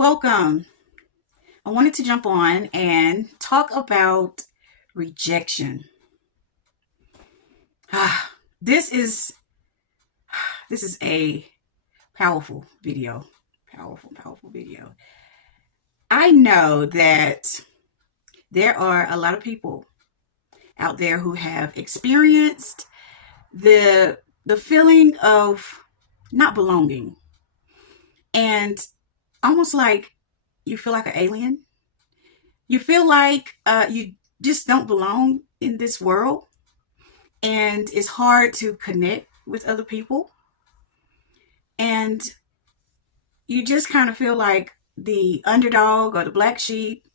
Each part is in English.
Welcome. I wanted to jump on and talk about rejection. Ah, this is this is a powerful video. Powerful video. I know that there are a lot of people out there who have experienced the feeling of not belonging and almost like you feel like an alien. You feel like you just don't belong in this world, and it's hard to connect with other people. And you just kind of feel like the underdog or the black sheep.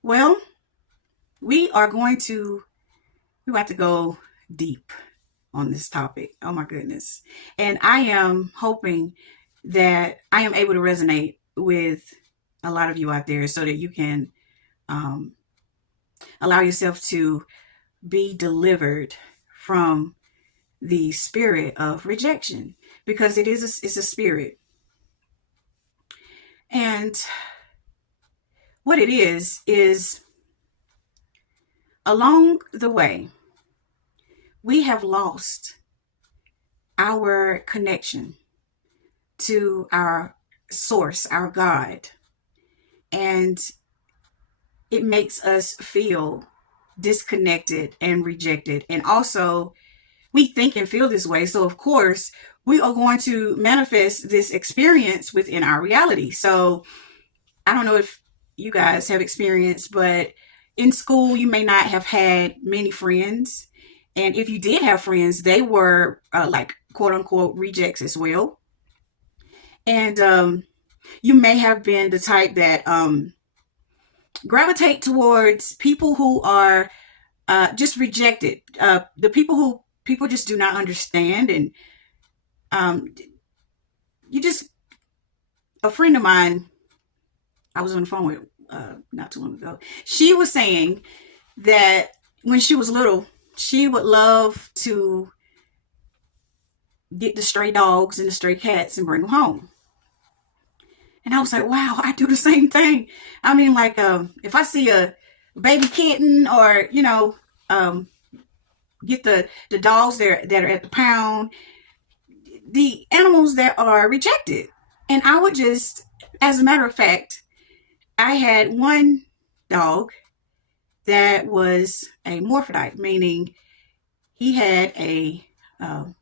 Well, we are going to we have to go deep on this topic. Oh my goodness. And I am hoping that I am able to resonate with a lot of you out there so that you can um, allow yourself to be delivered from the spirit of rejection, because it's a spirit. And what it is along the way we have lost our connection to our source, our God, and it makes us feel disconnected and rejected. And also, we think and feel this way. So, of course, we are going to manifest this experience within our reality. So, I don't know if you guys have experienced, but in school, you may not have had many friends. And if you did have friends, they were like quote unquote rejects as well. And you may have been the type that gravitate towards people who are just rejected, the people who people just do not understand. And um, you just, a friend of mine, I was on the phone with not too long ago. She was saying that when she was little, she would love to get the stray dogs and the stray cats and bring them home. And I was like, wow, I do the same thing. I mean, like, if I see a baby kitten, or um, get the dogs that are at the pound, the animals that are rejected. And I would just, as a matter of fact, I had one dog that was a morphodite, meaning he had a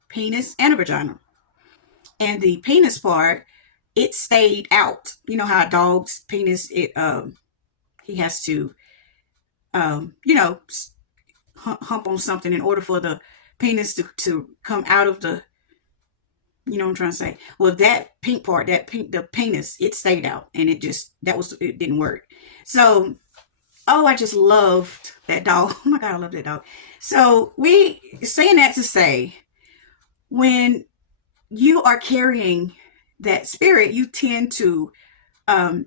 penis and a vagina. And the penis part, it stayed out. You know how a dog's penis, it he has to hump on something in order for the penis to come out of the, you know what I'm trying to say. Well, that pink part, the penis, it stayed out, and it didn't work. So, oh, I just loved that dog. Oh my God, I love that dog. So we saying that to say, when you are carrying that spirit, you tend to um,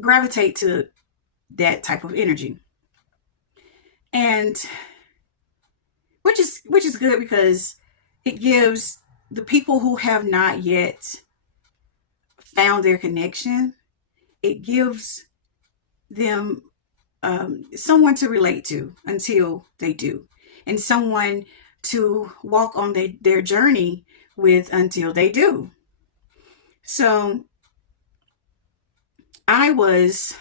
gravitate to that type of energy, and which is good, because it gives the people who have not yet found their connection, it gives them someone to relate to until they do, and someone to walk on their journey with until they do. So I was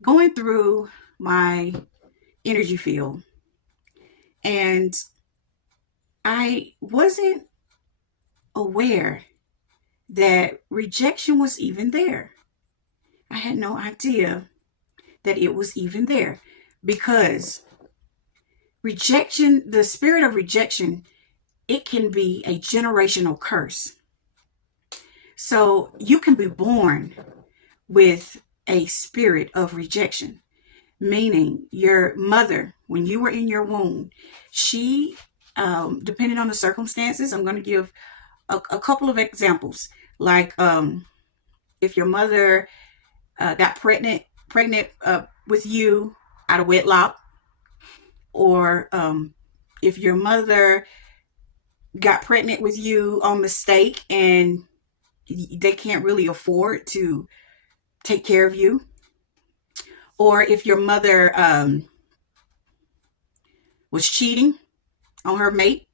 going through my energy field, and I wasn't aware that rejection was even there. I had no idea that it was even there, because rejection, the spirit of rejection, it can be a generational curse. So you can be born with a spirit of rejection, meaning your mother, when you were in your womb, she, depending on the circumstances, I'm going to give a couple of examples. Like if your mother got pregnant with you out of wedlock, or if your mother got pregnant with you on mistake and they can't really afford to take care of you, or if your mother was cheating on her mate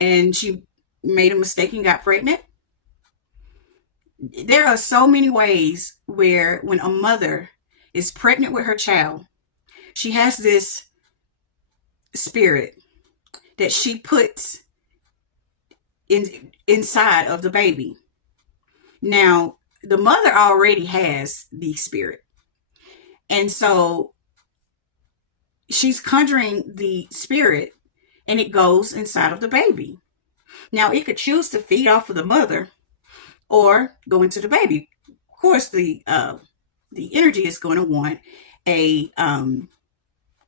and she made a mistake and got pregnant. There are so many ways where when a mother is pregnant with her child, she has this spirit that she puts inside of the baby. Now, the mother already has the spirit. And so she's conjuring the spirit and it goes inside of the baby. Now, it could choose to feed off of the mother or go into the baby. Of course, the energy is going to want a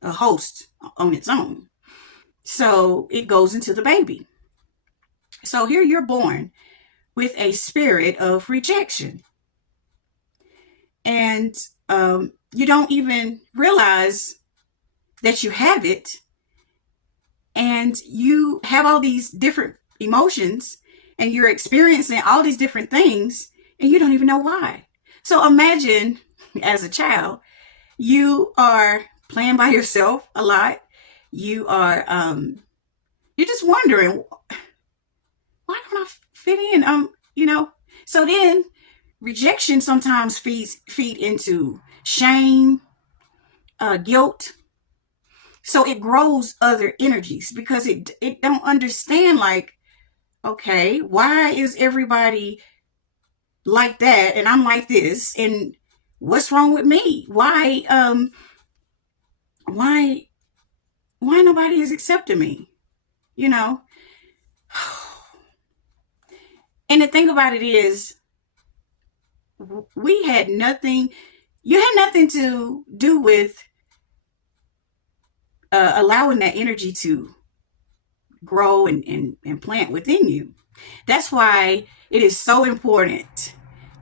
host on its own. So it goes into the baby. So here you're born with a spirit of rejection. And you don't even realize that you have it. And you have all these different emotions and you're experiencing all these different things and you don't even know why. So imagine as a child, you are playing by yourself a lot. You are, you're just wondering, why don't I fit in? So then rejection sometimes feed into shame, guilt. So it grows other energies because it don't understand, like, okay, why is everybody like that and I'm like this, and what's wrong with me? Why nobody is accepting me? You know? And the thing about it is, you had nothing to do with allowing that energy to grow and plant within you. That's why it is so important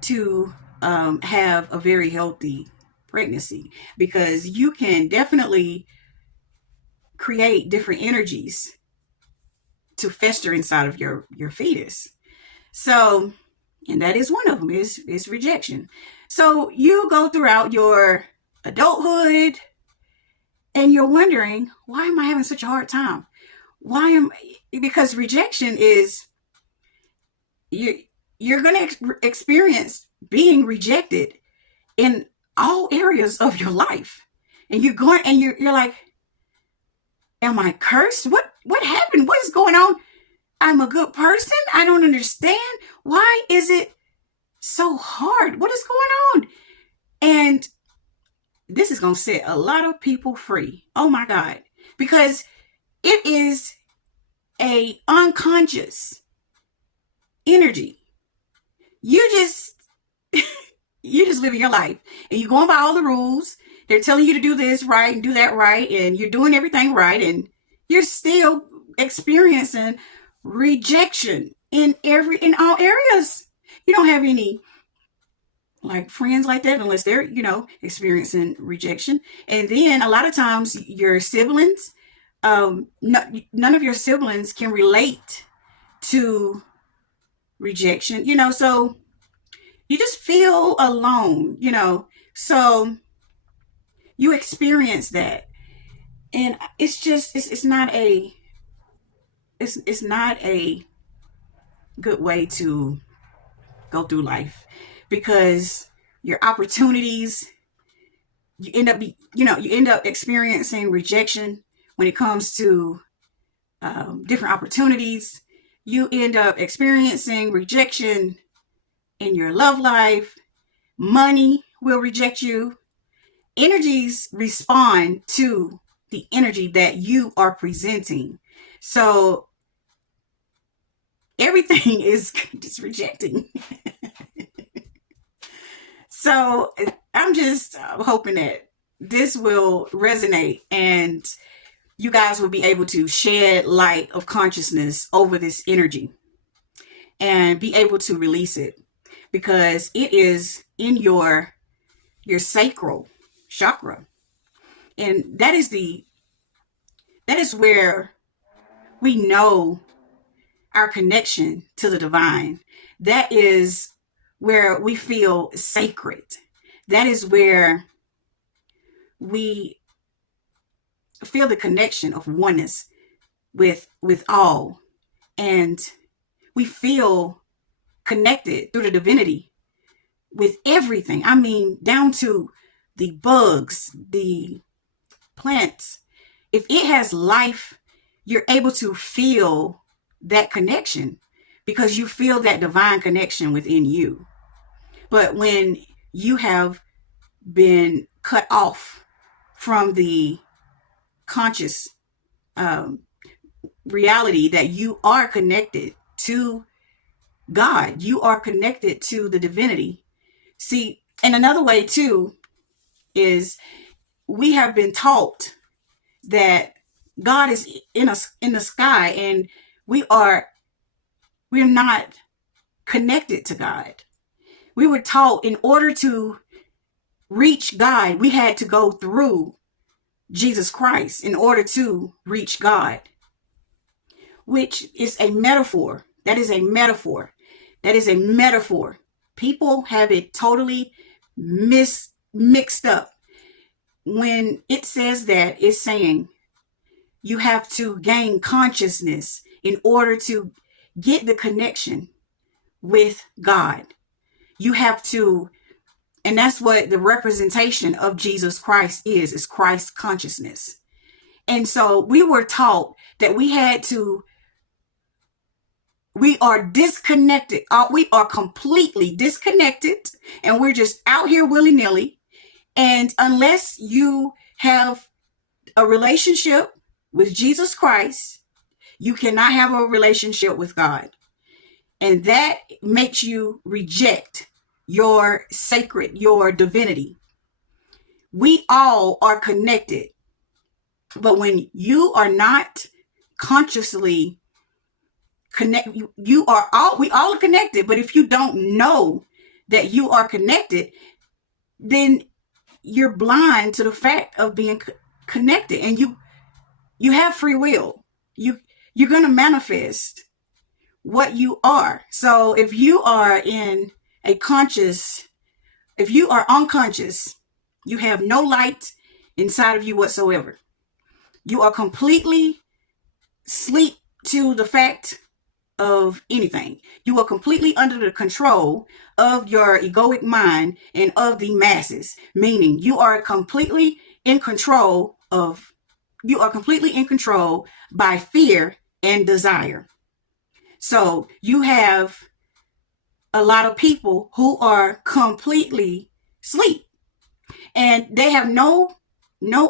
to have a very healthy pregnancy, because you can definitely create different energies to fester inside of your fetus. So, and that is one of them, is rejection. So you go throughout your adulthood and you're wondering, why am I having such a hard time? Because rejection is, you're going to experience being rejected in all areas of your life. And you're like, am I cursed? What happened? What is going on? I'm a good person. I don't understand. Why is it so hard? What is going on? And this is going to set a lot of people free. Oh my God. Because it is a unconscious energy. You're just living your life and you're going by all the rules. They're telling you to do this right and do that right, and you're doing everything right, and you're still experiencing rejection in all areas. You don't have any like friends like that unless they're, experiencing rejection. And then a lot of times your siblings, none of your siblings can relate to rejection, so you just feel alone, so you experience that. And it's just, it's not a good way to go through life, because your opportunities, you end up experiencing rejection when it comes to different opportunities. You end up experiencing rejection in your love life. Money will reject you. Energies respond to the energy that you are presenting. So everything is just rejecting. So I'm just hoping that this will resonate and you guys will be able to shed light of consciousness over this energy and be able to release it, because it is in your sacral chakra. And that is where we know our connection to the divine. That is where we feel sacred. That is where we feel the connection of oneness with all, and we feel connected through the divinity with everything. I mean, down to the bugs, the plants. If it has life, you're able to feel that connection because you feel that divine connection within you. But when you have been cut off from the conscious um, reality that you are connected to God, you are connected to the divinity. See, and another way too is we have been taught that God is in us in the sky, and we're not connected to God. We were taught in order to reach God, we had to go through Jesus Christ in order to reach God, which is a metaphor. That is a metaphor. That is a metaphor. People have it totally mixed up. When it says that, it's saying you have to gain consciousness in order to get the connection with God. You have to, and that's what the representation of Jesus Christ is Christ consciousness. And so we were taught that we are disconnected. We are completely disconnected, and we're just out here willy-nilly. And unless you have a relationship with Jesus Christ, you cannot have a relationship with God. And that makes you reject your sacred, your divinity. We all are connected. But when you are not consciously connected, we all are connected. But if you don't know that you are connected, then you're blind to the fact of being connected, and you have free will. You're going to manifest what you are. So if you are if you are unconscious, you have no light inside of you whatsoever. You are completely asleep to the fact of anything. You are completely under the control of your egoic mind and of the masses, meaning you are completely in control by fear and desire. So you have a lot of people who are completely asleep, and they have no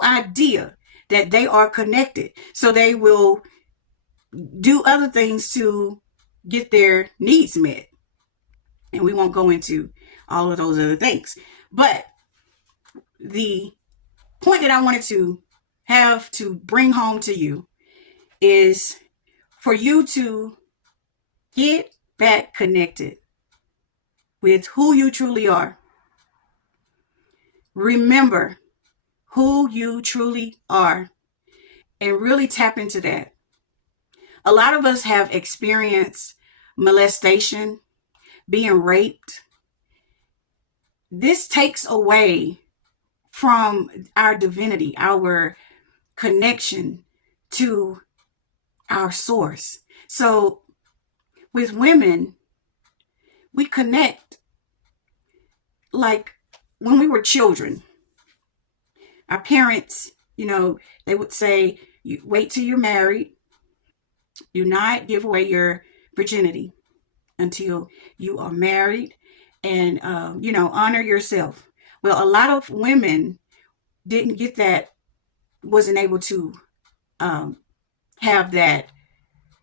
idea that they are connected. So they will do other things to get their needs met. And we won't go into all of those other things. But the point that I wanted to have to bring home to you is for you to get back connected with who you truly are. Remember who you truly are and really tap into that. A lot of us have experienced molestation, being raped. This takes away from our divinity, our connection to our source. So with women, we connect like when we were children. Our parents, they would say, you wait till you're married. Do not give away your virginity until you are married, and, honor yourself. Well, a lot of women didn't get that, wasn't able to have that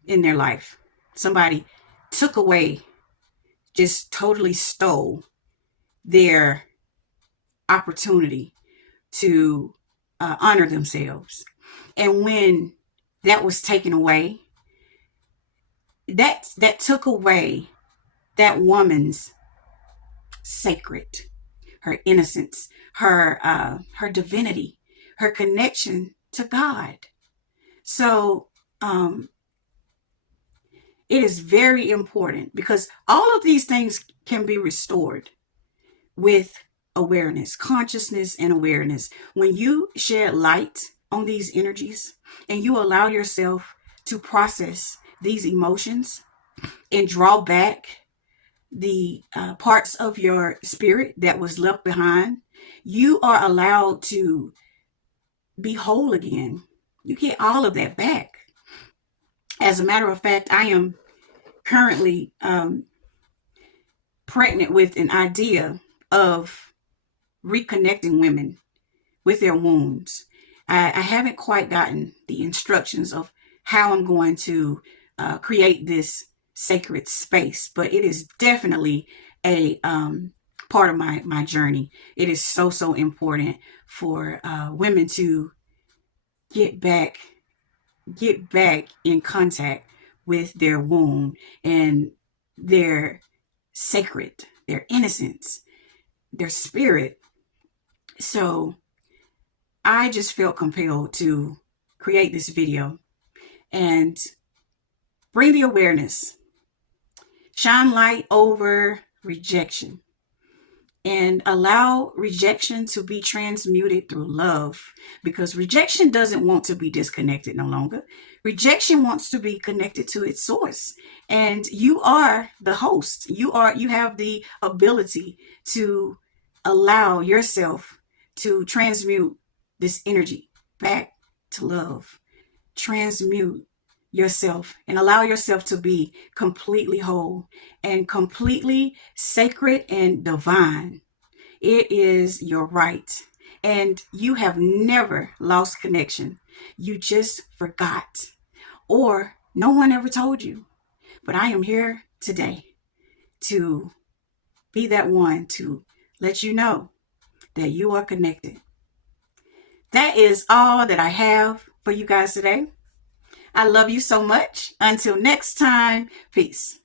in their life. Somebody took away, just totally stole their opportunity to honor themselves. And when that was taken away, that took away that woman's sacred, her innocence, her divinity, her connection to God. So It is very important because all of these things can be restored with awareness, consciousness, and awareness. When you shed light on these energies and you allow yourself to process these emotions and draw back the parts of your spirit that was left behind, you are allowed to be whole again. You get all of that back. As a matter of fact, I am currently pregnant with an idea of reconnecting women with their wounds. I haven't quite gotten the instructions of how I'm going to create this sacred space, but it is definitely a part of my journey. It is so important for women to get back in contact with their womb and their sacred, their innocence, their spirit. So I just felt compelled to create this video and bring the awareness, shine light over rejection, and allow rejection to be transmuted through love, because rejection doesn't want to be disconnected no longer. Rejection wants to be connected to its source, and you are the host. You have the ability to allow yourself to transmute this energy back to love. Transmute yourself and allow yourself to be completely whole and completely sacred and divine. It is your right. And you have never lost connection. You just forgot, or no one ever told you. But I am here today to be that one to let you know that you are connected. That is all that I have for you guys today. I love you so much. Until next time, peace.